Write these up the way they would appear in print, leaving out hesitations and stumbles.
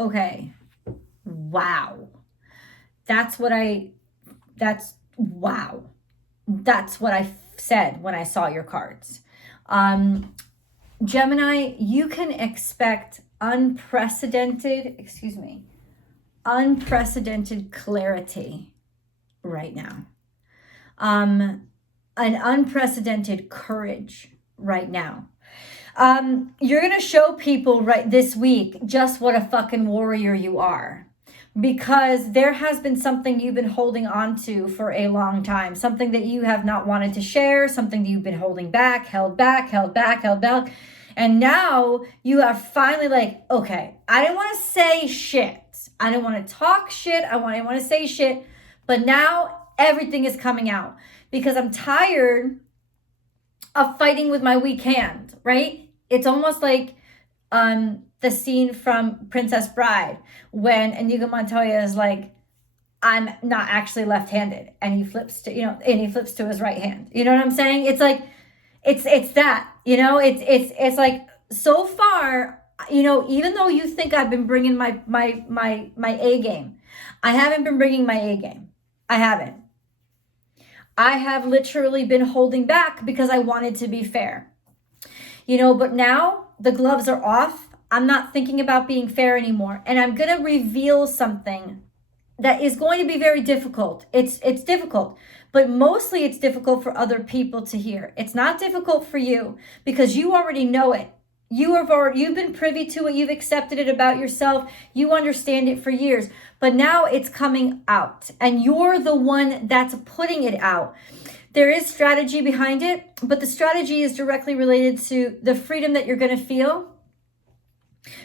Okay. Wow. Wow. That's what I said when I saw your cards. Gemini, you can expect unprecedented clarity right now. An unprecedented courage right now. You're going to show people right this week just what a fucking warrior you are. Because there has been something you've been holding on to for a long time, something that you have not wanted to share, something that you've been holding back, held back. And now you are finally like, okay, I didn't want to say shit. I didn't want to talk shit. I didn't want to say shit. But now everything is coming out because I'm tired of fighting with my weak hand, right? It's almost like the scene from Princess Bride when Inigo Montoya is like, I'm not actually left-handed, and he flips to, and he flips to his right hand. You know what I'm saying? It's like, it's that, it's like, so far, even though you think I've been bringing my A game, I haven't been bringing my A game. I haven't. I have literally been holding back because I wanted to be fair. But now the gloves are off. I'm not thinking about being fair anymore. And I'm going to reveal something that is going to be very difficult. It's difficult, but mostly it's difficult for other people to hear. It's not difficult for you because you already know it. You've been privy to it. You've accepted it about yourself. You understand it for years, but now it's coming out and you're the one that's putting it out. There is strategy behind it, but the strategy is directly related to the freedom that you're going to feel.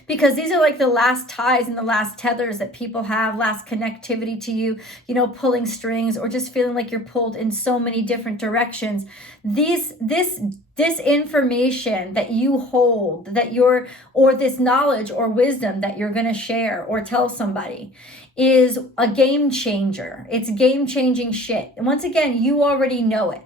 Because these are like the last ties and the last tethers that people have, last connectivity to you, pulling strings or just feeling like you're pulled in so many different directions. This information that you hold, or this knowledge or wisdom that you're going to share or tell somebody is a game changer. It's game-changing shit. And once again, you already know it.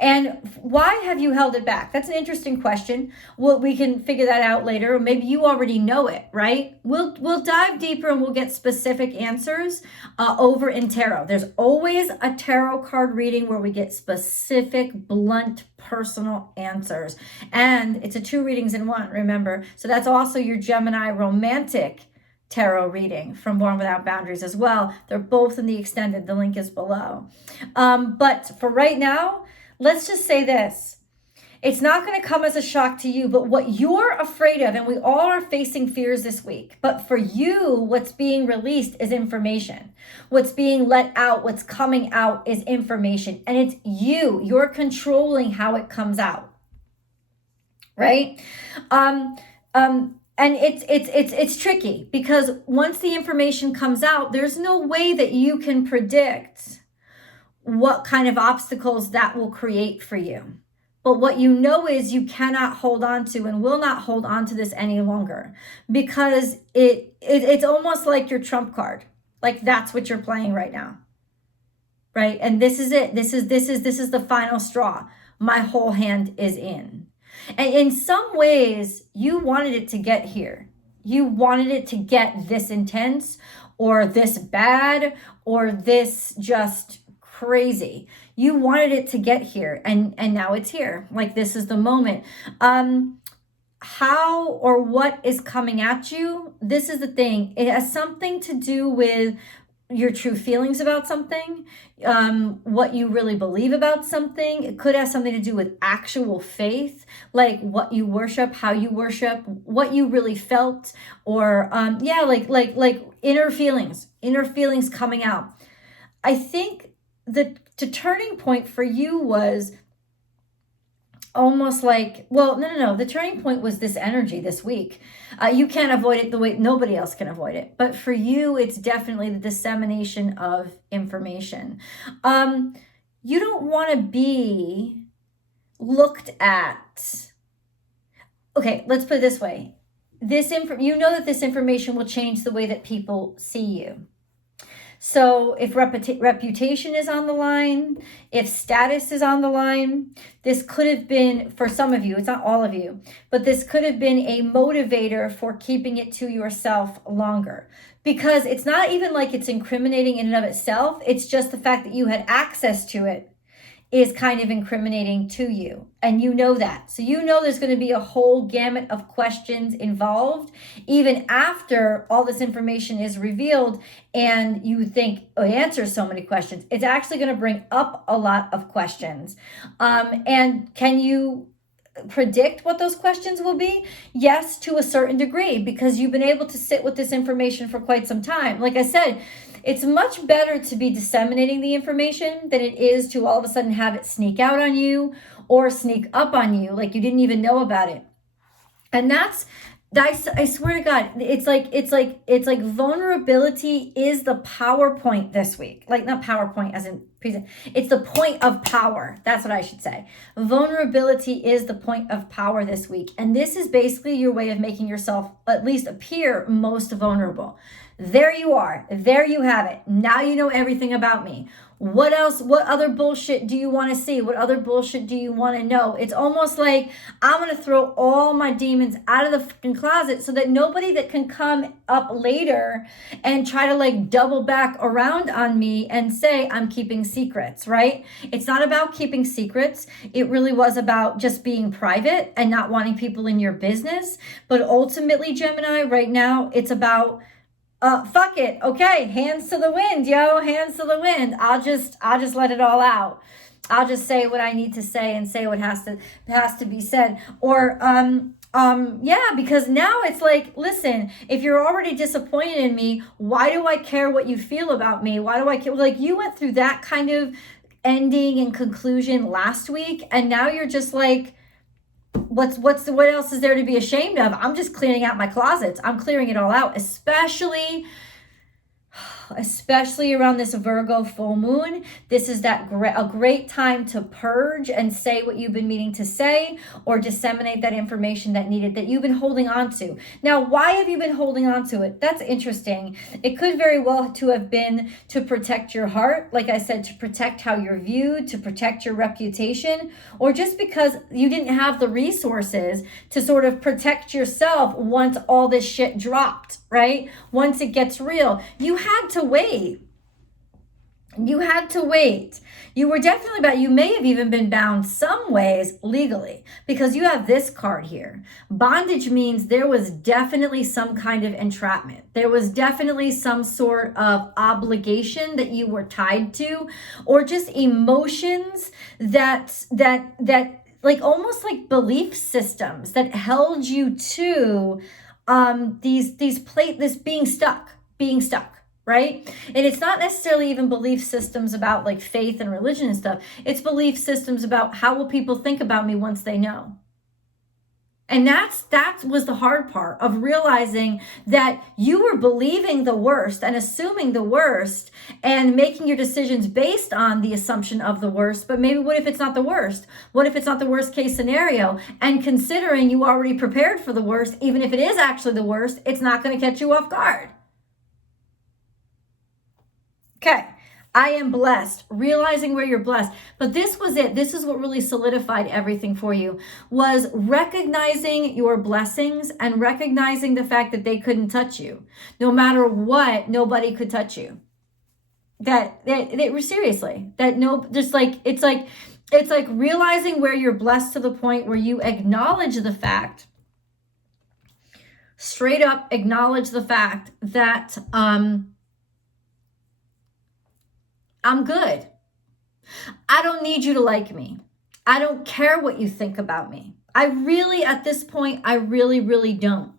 And why have you held it back? That's an interesting question. Well, we can figure that out later. Or maybe you already know it, right? We'll dive deeper and we'll get specific answers over in tarot. There's always a tarot card reading where we get specific, blunt, personal answers. And it's a 2 readings in 1, remember? So that's also your Gemini romantic tarot reading from Born Without Boundaries as well. They're both in the extended. The link is below. But for right now, let's just say this. It's not going to come as a shock to you, but what you're afraid of, and we all are facing fears this week, but for you, what's being released is information. What's being let out, what's coming out is information. And it's you. You're controlling how it comes out. Right? And it's tricky because once the information comes out, there's no way that you can predict what kind of obstacles that will create for you. But what you know is you cannot hold on to and will not hold on to this any longer because it's almost like your trump card. Like that's what you're playing right now. Right? And this is it. This is the final straw. My whole hand is in. And in some ways, you wanted it to get here. You wanted it to get this intense or this bad or this just crazy. You wanted it to get here and now it's here. Like this is the moment. How or what is coming at you? This is the thing. It has something to do with your true feelings about something, what you really believe about something. It could have something to do with actual faith, like what you worship, how you worship, what you really felt, or like inner feelings coming out. I think the turning point for you was almost like, no. The turning point was this energy this week. You can't avoid it the way nobody else can avoid it. But for you, it's definitely the dissemination of information. You don't want to be looked at. Okay, let's put it this way. You know that this information will change the way that people see you. So if reputation is on the line, if status is on the line, this could have been, for some of you, it's not all of you, but this could have been a motivator for keeping it to yourself longer. Because it's not even like it's incriminating in and of itself. It's just the fact that you had access to it is kind of incriminating to you. And you know that. So you know there's going to be a whole gamut of questions involved, even after all this information is revealed and you think, oh, it answers so many questions. It's actually going to bring up a lot of questions. And can you predict what those questions will be? Yes, to a certain degree, because you've been able to sit with this information for quite some time. Like I said, it's much better to be disseminating the information than it is to all of a sudden have it sneak out on you or sneak up on you like you didn't even know about it. And I swear to God, it's like vulnerability is the PowerPoint this week. Like, not PowerPoint as in present. It's the point of power. That's what I should say. Vulnerability is the point of power this week. And this is basically your way of making yourself at least appear most vulnerable. There you are. There you have it. Now you know everything about me. What else? What other bullshit do you want to see? What other bullshit do you want to know? It's almost like I'm going to throw all my demons out of the fucking closet so that nobody that can come up later and try to like double back around on me and say I'm keeping secrets, right? It's not about keeping secrets. It really was about just being private and not wanting people in your business. But ultimately, Gemini, right now, it's about fuck it. Okay, hands to the wind, yo. Hands to the wind. I'll just let it all out. I'll just say what I need to say and say what has to be said. Or yeah, because now it's like, listen, if you're already disappointed in me, why do I care what you feel about me? Why do I care? Like, you went through that kind of ending and conclusion last week, and now you're just like, what else is there to be ashamed of? I'm just cleaning out my closets. I'm clearing it all out, especially around this Virgo full moon. This is a great time to purge and say what you've been meaning to say, or disseminate that information that you've been holding on to. Now, why have you been holding on to it? That's interesting. It could very well to have been to protect your heart, like I said, to protect how you're viewed, to protect your reputation, or just because you didn't have the resources to sort of protect yourself once all this shit dropped, right? Once it gets real, you had to wait. You had to wait. You were definitely bound. You may have even been bound some ways legally, because you have this card here. Bondage means there was definitely some kind of entrapment. There was definitely some sort of obligation that you were tied to, or just emotions that like almost like belief systems that held you to this being stuck, right? And it's not necessarily even belief systems about like faith and religion and stuff. It's belief systems about how will people think about me once they know. And that was the hard part of realizing that you were believing the worst and assuming the worst and making your decisions based on the assumption of the worst. But maybe what if it's not the worst? What if it's not the worst case scenario? And considering you already prepared for the worst, even if it is actually the worst, it's not going to catch you off guard. Okay. I am blessed, realizing where you're blessed. But this was it. This is what really solidified everything for you, was recognizing your blessings and recognizing the fact that they couldn't touch you. No matter what, nobody could touch you. That they were seriously, that no, just like, it's like realizing where you're blessed to the point where you acknowledge the fact, straight up acknowledge the fact that, I'm good. I don't need you to like me. I don't care what you think about me. I really, at this point, I really, really don't,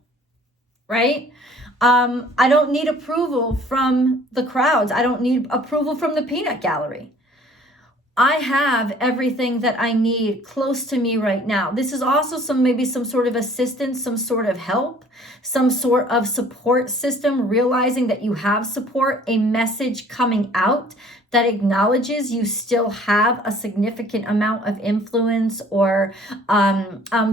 right? I don't need approval from the crowds. I don't need approval from the peanut gallery. I have everything that I need close to me right now. This is also maybe some sort of assistance, some sort of help, some sort of support system, realizing that you have support, a message coming out that acknowledges you still have a significant amount of influence or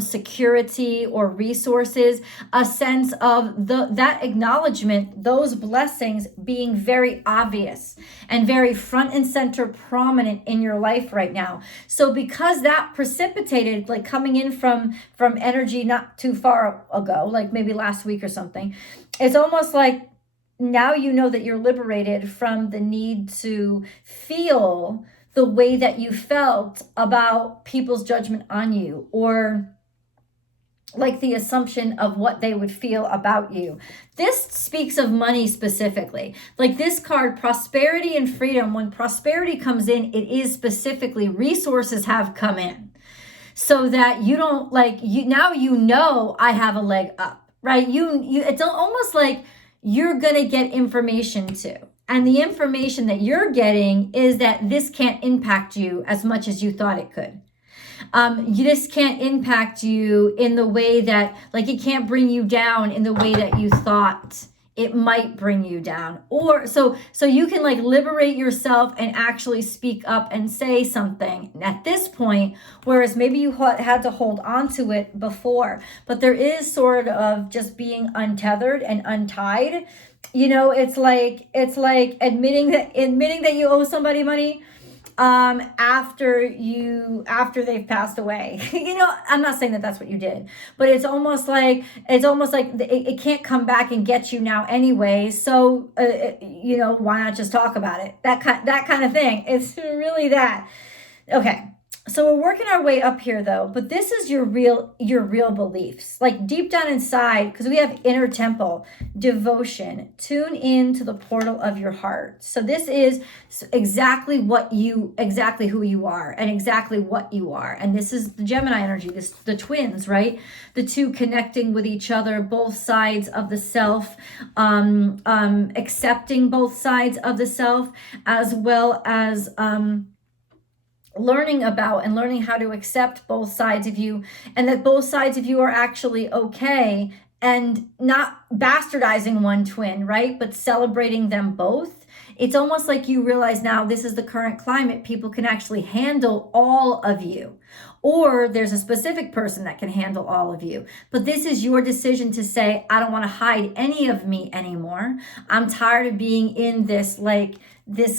security or resources, a sense of that acknowledgement, those blessings being very obvious and very front and center prominent in your life right now. So because that precipitated, like coming in from energy not too far ago, like maybe last week or something, it's almost like now you know that you're liberated from the need to feel the way that you felt about people's judgment on you, or like the assumption of what they would feel about you. This speaks of money specifically. Like this card, prosperity and freedom, when prosperity comes in, it is specifically resources have come in. So that you don't now you know I have a leg up, right? It's almost like you're going to get information too. And the information that you're getting is that this can't impact you as much as you thought it could. This can't impact you in the way that, like, it can't bring you down in the way that you thought it might bring you down. Or so you can like liberate yourself and actually speak up and say something at this point, whereas maybe you had to hold on to it before. But there is sort of just being untethered and untied. You know, it's like admitting that you owe somebody money after they've passed away. You know, I'm not saying that that's what you did, but it's almost like it can't come back and get you now anyway. So you know, why not just talk about it? That kind of thing. It's really that. Okay. So we're working our way up here though, but this is your real beliefs, like deep down inside, because we have inner temple, devotion, tune in to the portal of your heart. So this is exactly who you are and exactly what you are. And this is the Gemini energy, the twins, right? The two connecting with each other, both sides of the self, accepting both sides of the self, as well as, learning about and learning how to accept both sides of you, and that both sides of you are actually okay, and not bastardizing one twin, right? But celebrating them both. It's almost like you realize now this is the current climate. People can actually handle all of you, or there's a specific person that can handle all of you. But this is your decision to say, I don't want to hide any of me anymore. I'm tired of being in this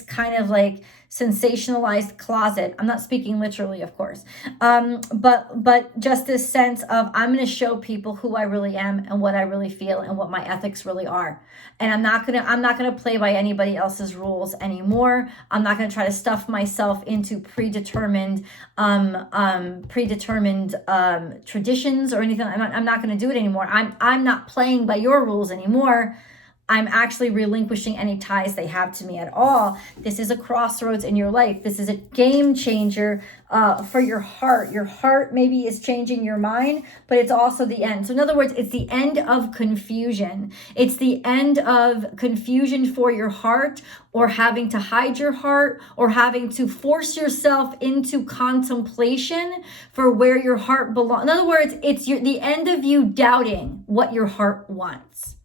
kind of like sensationalized closet. I'm not speaking literally, of course. But just this sense of, I'm going to show people who I really am and what I really feel and what my ethics really are. And I'm not going to play by anybody else's rules anymore. I'm not going to try to stuff myself into predetermined traditions or anything. I'm not going to do it anymore. I'm not playing by your rules anymore. I'm actually relinquishing any ties they have to me at all. This is a crossroads in your life. This is a game changer for your heart. Your heart maybe is changing your mind, but it's also the end. So in other words, it's the end of confusion. It's the end of confusion for your heart, or having to hide your heart, or having to force yourself into contemplation for where your heart belongs. In other words, it's the end of you doubting what your heart wants.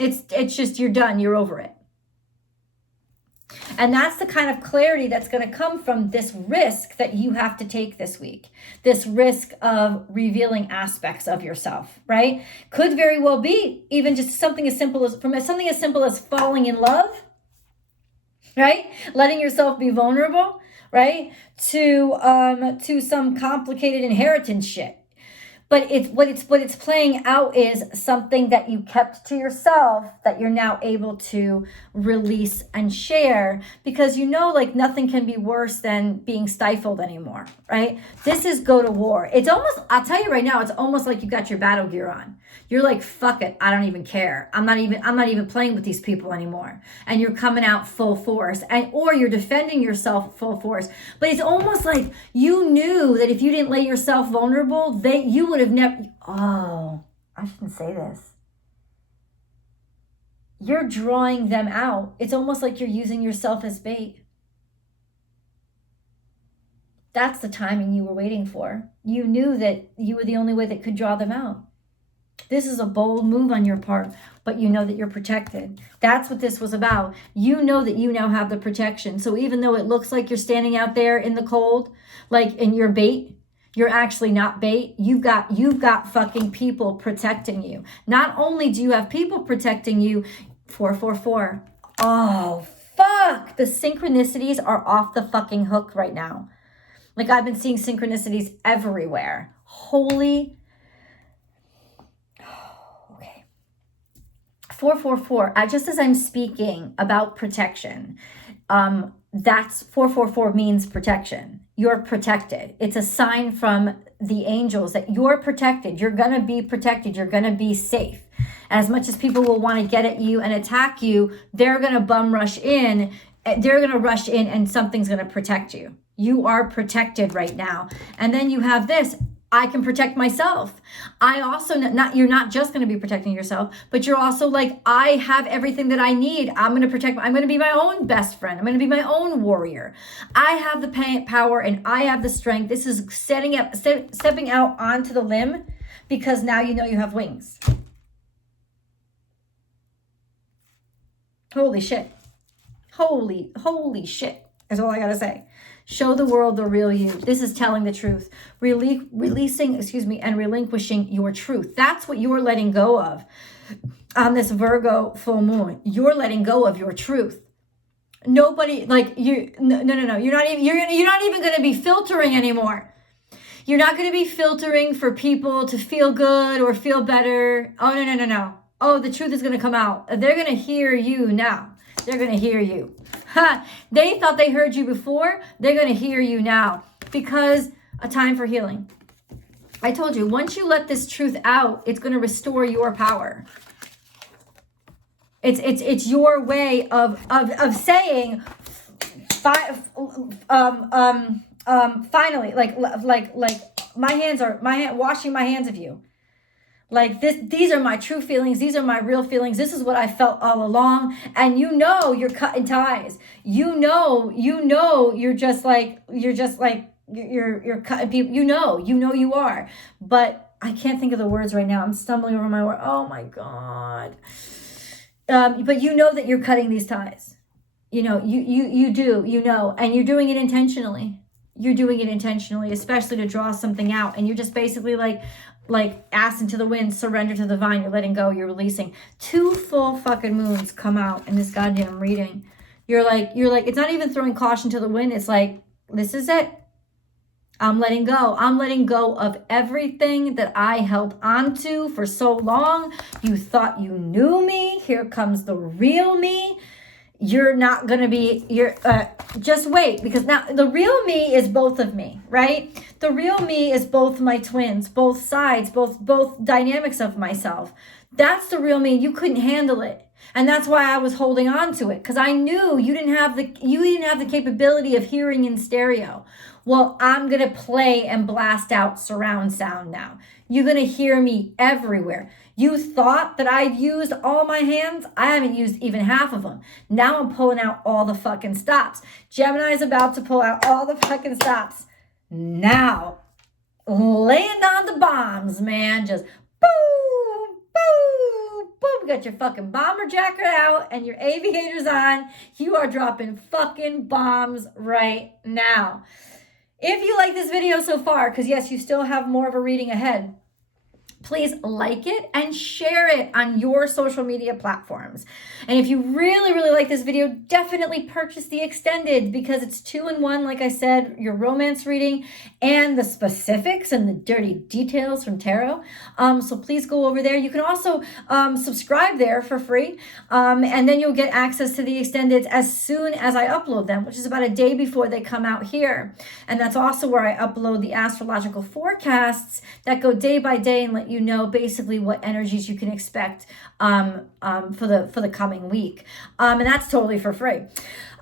It's just, you're done, you're over it. And that's the kind of clarity that's going to come from this risk that you have to take this week. This risk of revealing aspects of yourself, right? Could very well be even just something as simple as falling in love, right? Letting yourself be vulnerable, right? To some complicated inheritance shit. But what it's playing out is something that you kept to yourself that you're now able to release and share, because you know, like, nothing can be worse than being stifled anymore, right? This is go to war. It's almost, I'll tell you right now, it's almost like you got your battle gear on. You're like, fuck it, I don't even care. I'm not even playing with these people anymore. And you're coming out full force, or you're defending yourself full force. But it's almost like you knew that if you didn't lay yourself vulnerable, you would have never. Oh, I shouldn't say this. You're drawing them out. It's almost like you're using yourself as bait. That's the timing you were waiting for. You knew that you were the only way that could draw them out. This is a bold move on your part, but you know that you're protected. That's what this was about. You know that you now have the protection. So even though it looks like you're standing out there in the cold, like in your bait, you're actually not bait. You've got fucking people protecting you. Not only do you have people protecting you, 444. Oh, fuck. The synchronicities are off the fucking hook right now. Like, I've been seeing synchronicities everywhere. Holy. Okay. 444. Just as I'm speaking about protection, that's 444 means protection. You're protected. It's a sign from the angels that you're protected. You're going to be protected. You're going to be safe. As much as people will want to get at you and attack you, they're going to bum rush in. They're going to rush in and something's going to protect you. You are protected right now. And then you have this. I can protect myself. I also, you're not just going to be protecting yourself, but you're also like, I have everything that I need. I'm going to protect, I'm going to be my own best friend. I'm going to be my own warrior. I have the power and I have the strength. This is stepping out onto the limb because now you know you have wings. Holy shit. Holy shit is all I got to say. Show the world the real you. This is telling the truth. Releasing, and relinquishing your truth. That's what you're letting go of on this Virgo full moon. You're letting go of your truth. Nobody, like, no. You're not even going to be filtering anymore. You're not going to be filtering for people to feel good or feel better. Oh, no. Oh, the truth is going to come out. They're going to hear you now. They're going to hear you. They thought they heard you before. They're going to hear you now because a time for healing. I told you, once you let this truth out, it's going to restore your power. It's your way of saying, finally, like washing my hands of you. Like this, these are my true feelings. These are my real feelings. This is what I felt all along. And you know, you're cutting ties. You know, you're cutting people. You know you are. But I can't think of the words right now. I'm stumbling over my word. Oh my God. But you know that you're cutting these ties. You know, you do, you know, and you're doing it intentionally. You're doing it intentionally, especially to draw something out. And you're just basically like ass into the wind, surrender to the vine. You're letting go, you're releasing. 2 full fucking moons come out in this goddamn reading. You're like, it's not even throwing caution to the wind. It's like, this is it. I'm letting go. I'm letting go of everything that I held onto for so long. You thought you knew me. Here comes the real me. You're not going to be, just wait, because now the real me is both of me, right? The real me is both my twins, both sides, both dynamics of myself. That's the real me. You couldn't handle it. And that's why I was holding on to it, because I knew you didn't have the capability of hearing in stereo. Well, I'm going to play and blast out surround sound now. You're going to hear me everywhere. You thought that I'd used all my hands? I haven't used even half of them. Now I'm pulling out all the fucking stops. Gemini's about to pull out all the fucking stops. Now, laying on the bombs, man. Just boom, boom, boom. Got your fucking bomber jacket out and your aviators on. You are dropping fucking bombs right now. If you like this video so far, because yes, you still have more of a reading ahead, please like it and share it on your social media platforms. And if you really, really like this video, definitely purchase the extended, because it's 2-in-1, like I said, your romance reading and the specifics and the dirty details from tarot. So please go over there. You can also subscribe there for free. And then you'll get access to the extendeds as soon as I upload them, which is about a day before they come out here. And that's also where I upload the astrological forecasts that go day by day and let you know basically what energies you can expect for the coming week. And that's totally for free.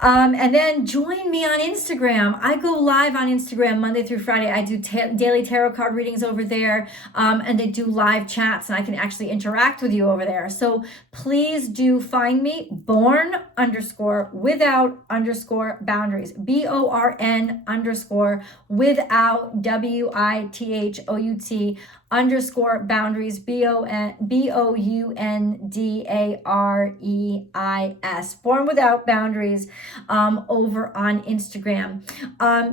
And then join me on Instagram. I go live on Instagram Monday through Friday. I do daily tarot card readings over there, and they do live chats, and I can actually interact with you over there. So please do find me, Born_without_boundaries, BORN_without, WITHOUT _boundaries, BOUNDAREIS, Born Without Boundaries, over on Instagram.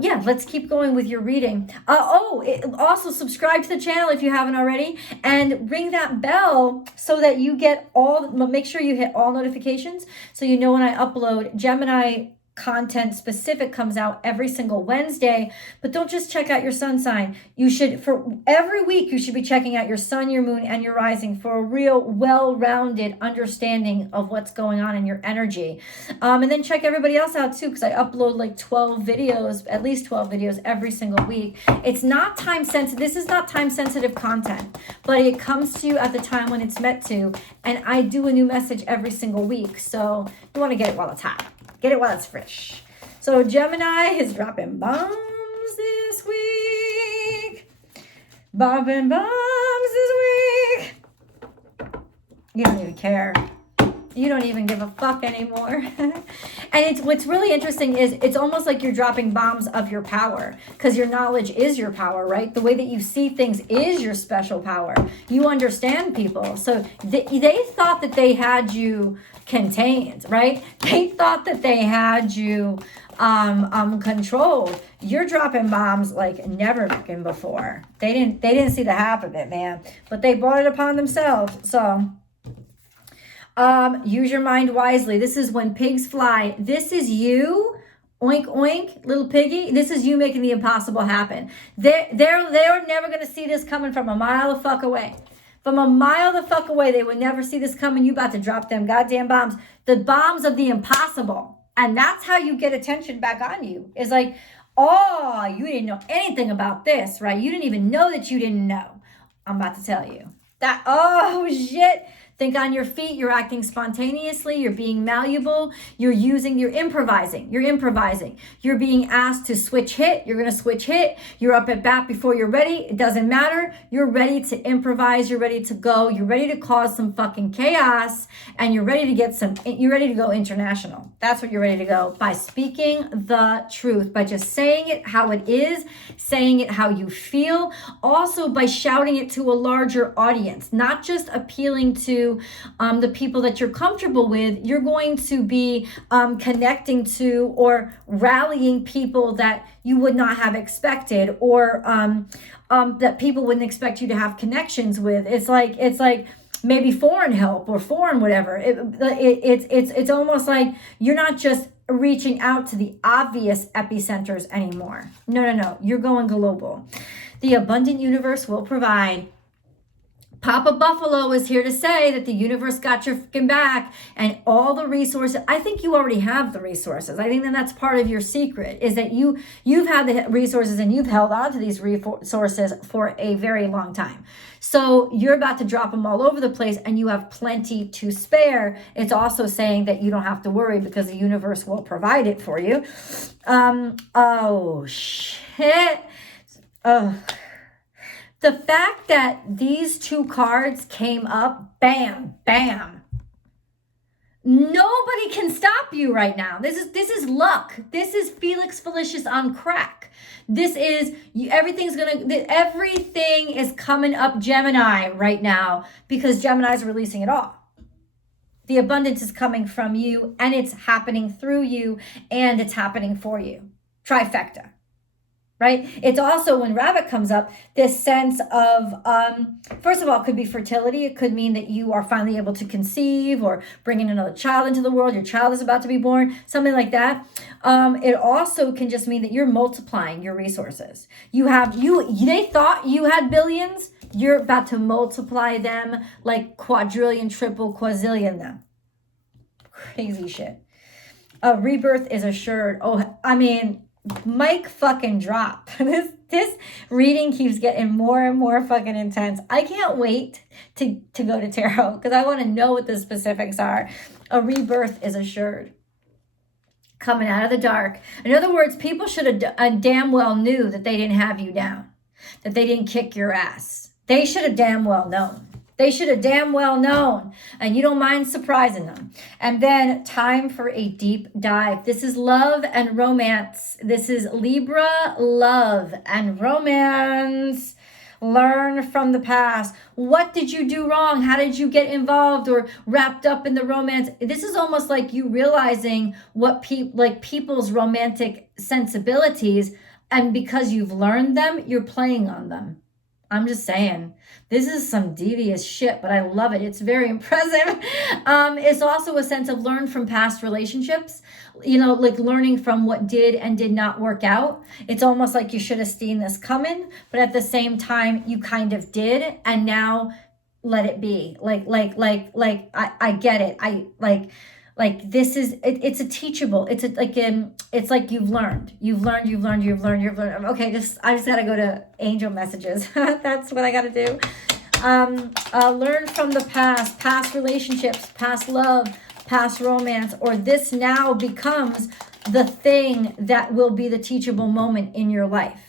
Yeah, let's keep going with your reading. Also subscribe to the channel if you haven't already, and ring that bell so that you get make sure you hit all notifications so you know when I upload. Gemini content specific comes out every single Wednesday, but don't just check out your sun sign. You should, for every week, you should be checking out your sun, your moon, and your rising for a real well-rounded understanding of what's going on in your energy. And then check everybody else out too, because I upload like 12 videos, at least 12 videos every single week. It's not time sensitive. This is not time sensitive content, but it comes to you at the time when it's meant to. And I do a new message every single week. So you want to get it while it's hot. Get it while it's fresh. So Gemini is dropping bombs this week. Bombing bombs this week. You don't even care. You don't even give a fuck anymore. And what's really interesting is it's almost like you're dropping bombs of your power, because your knowledge is your power, right? The way that you see things is your special power. You understand people. So they thought that they had you contained, right? They thought that they had you controlled. You're dropping bombs like never fucking before. They didn't see the half of it, man, but they brought it upon themselves. So use your mind wisely. This is when pigs fly. This is you, oink oink, little piggy. This is you making the impossible happen. They're never gonna see this coming from a mile the fuck away. From a mile the fuck away, they would never see this coming. You about to drop them goddamn bombs. The bombs of the impossible. And that's how you get attention back on you. It's like, oh, you didn't know anything about this, right? You didn't even know that you didn't know. I'm about to tell you. That, oh shit. Think on your feet. You're acting spontaneously. You're being malleable. You're improvising. You're being asked to switch hit. You're going to switch hit. You're up at bat before you're ready. It doesn't matter. You're ready to improvise. You're ready to go. You're ready to cause some fucking chaos. And you're ready to go international. That's what you're ready to go, by speaking the truth, by just saying it how it is, saying it how you feel. Also by shouting it to a larger audience, not just appealing to the people that you're comfortable with. You're going to be connecting to or rallying people that you would not have expected, or that people wouldn't expect you to have connections with. It's like maybe foreign help or foreign whatever. It's almost like you're not just reaching out to the obvious epicenters anymore. No. You're going global. The abundant universe will provide. Papa Buffalo is here to say that the universe got your fucking back, and all the resources. I think you already have the resources. I think that's part of your secret, is that you've had the resources and you've held on to these resources for a very long time. So you're about to drop them all over the place, and you have plenty to spare. It's also saying that you don't have to worry because the universe will provide it for you. Oh shit. Oh. The fact that these two cards came up, bam, bam. Nobody can stop you right now. This is luck. This is Felix Felicis on crack. This is everything is coming up Gemini right now, because Gemini is releasing it all. The abundance is coming from you, and it's happening through you, and it's happening for you. Trifecta. Right? It's also, when rabbit comes up, this sense of, first of all, it could be fertility. It could mean that you are finally able to conceive, or bringing another child into the world. Your child is about to be born, something like that. It also can just mean that you're multiplying your resources. They thought you had billions. You're about to multiply them like quadrillion, triple, quazillion them. Crazy shit. A rebirth is assured. Oh, I mean, mic fucking drop. This reading keeps getting more and more fucking intense. I can't wait to go to tarot, because I want to know what the specifics are. A rebirth is assured. Coming out of the dark. In other words, people should have damn well knew that they didn't have you down, that they didn't kick your ass. They should have damn well known. They should have damn well known, and you don't mind surprising them. And then time for a deep dive. This is love and romance. This is Libra, love and romance. Learn from the past. What did you do wrong? How did you get involved or wrapped up in the romance? This is almost like you realizing what people's romantic sensibilities, and because you've learned them, you're playing on them. I'm just saying, this is some devious shit, but I love it. It's very impressive. It's also a sense of learn from past relationships, like learning from what did and did not work out. It's almost like you should have seen this coming, but at the same time, you kind of did, and now let it be. I get it. This is it's a teachable. It's like you've learned. Okay, I just gotta go to angel messages. That's what I gotta do. Learn from the past relationships, past love, past romance, or this now becomes the thing that will be the teachable moment in your life.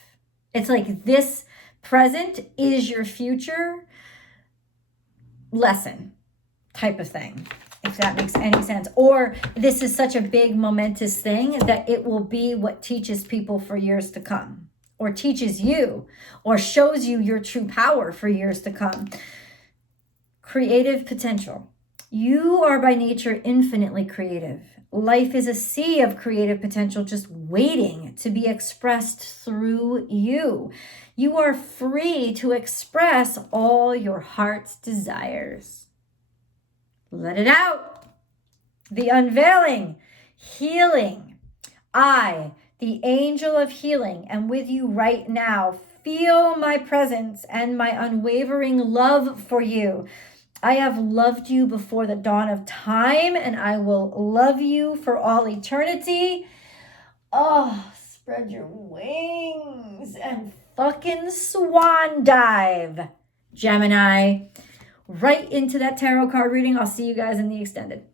It's like this present is your future lesson type of thing, if that makes any sense. Or this is such a big momentous thing that it will be what teaches people for years to come, or teaches you, or shows you your true power for years to come. Creative potential. You are by nature infinitely creative. Life is a sea of creative potential just waiting to be expressed through you. You are free to express all your heart's desires. Let it out. The unveiling, healing. I, the angel of healing, am with you right now. Feel my presence and my unwavering love for you. I have loved you before the dawn of time, and I will love you for all eternity. Oh, spread your wings and fucking swan dive, Gemini. Right into that tarot card reading. I'll see you guys in the extended.